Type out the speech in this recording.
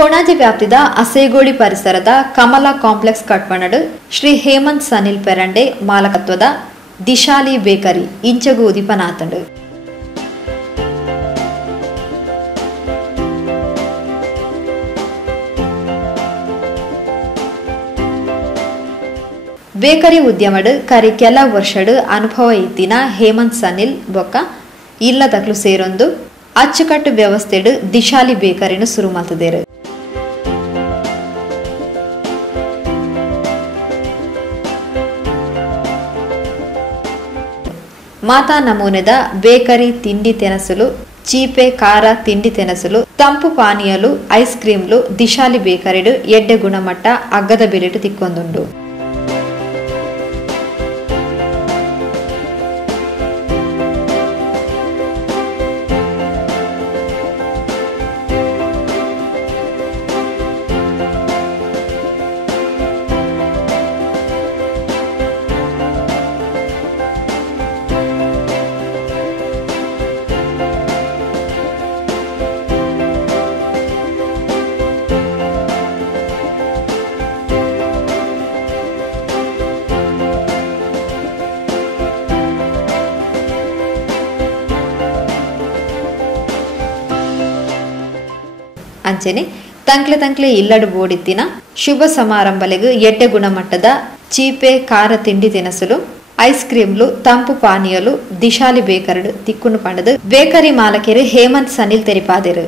ಕೊಣಾಜೆ ವ್ಯಾಪ್ತಿದ ಅಸೇಗೋಳಿ ಪರಿಸರದ ಕಮಲ ಕಾಂಪ್ಲೆಕ್ಸ್ ಕಟ್ಪಣಡು ಶ್ರೀ ಹೇಮಂತ್ ಸನಿಲ್ ಪೆರಂಡೆ ಮಾಲಕತ್ವದ ದಿಶಾಲಿ ಬೇಕರಿ ಇಂಚಗು ಉದಿಪನಾತಂಡು. ಬೇಕರಿ ಉದ್ಯಮಡು ಕರಿ ಕೆಲ ವರ್ಷಡು ಅನುಭವ ಇತ್ತಿನ ಹೇಮಂತ್ ಸನಿಲ್ ಬೊಕ್ಕ ಇಲ್ಲದಕ್ಲು ಸೇರೊಂದು ಅಚ್ಚುಕಟ್ಟು ವ್ಯವಸ್ಥೆಡು ದಿಶಾಲಿ ಬೇಕರಿನು ಶುರು ಮಾಡ್ತಿದ್ದೇರು. ಮಾತಾ ನಮೂನೆದ ಬೇಕರಿ ತಿಂಡಿ ತೆನಸುಲು, ಚೀಪೆ ಖಾರ ತಿಂಡಿ ತೆನಸುಲು, ತಂಪು ಪಾನೀಯಲು, ಐಸ್ ಕ್ರೀಮ್ಲು ದಿಶಾಲಿ ಬೇಕರಿಡು ಎಡ್ಡೆ ಗುಣಮಟ್ಟ ಅಗ್ಗದ ಬೆಲೆಟು ತಿಕ್ಕೊಂದುಂಡು. ಅಂಚನೆ ತಂಕ್ಲೆ ಇಲ್ಲಡು ಬೋಡಿತ್ತಿನ ಶುಭ ಸಮಾರಂಭಲೆಗು ಎಡ್ಡೆ ಗುಣಮಟ್ಟದ ಚೀಪೆ ಖಾರ ತಿಂಡಿ ತಿನಸುಲು, ಐಸ್ ಕ್ರೀಮ್ಲು, ತಂಪು ಪಾನೀಯಲು ದಿಶಾಲಿ ಬೇಕರಿಡು ತಿಕ್ಕುನು ಪಂಡದು ಬೇಕರಿ ಮಾಲಕೆರು ಹೇಮಂತ್ ಸನಿಲ್ ತೆರಿಪಾದೆರು.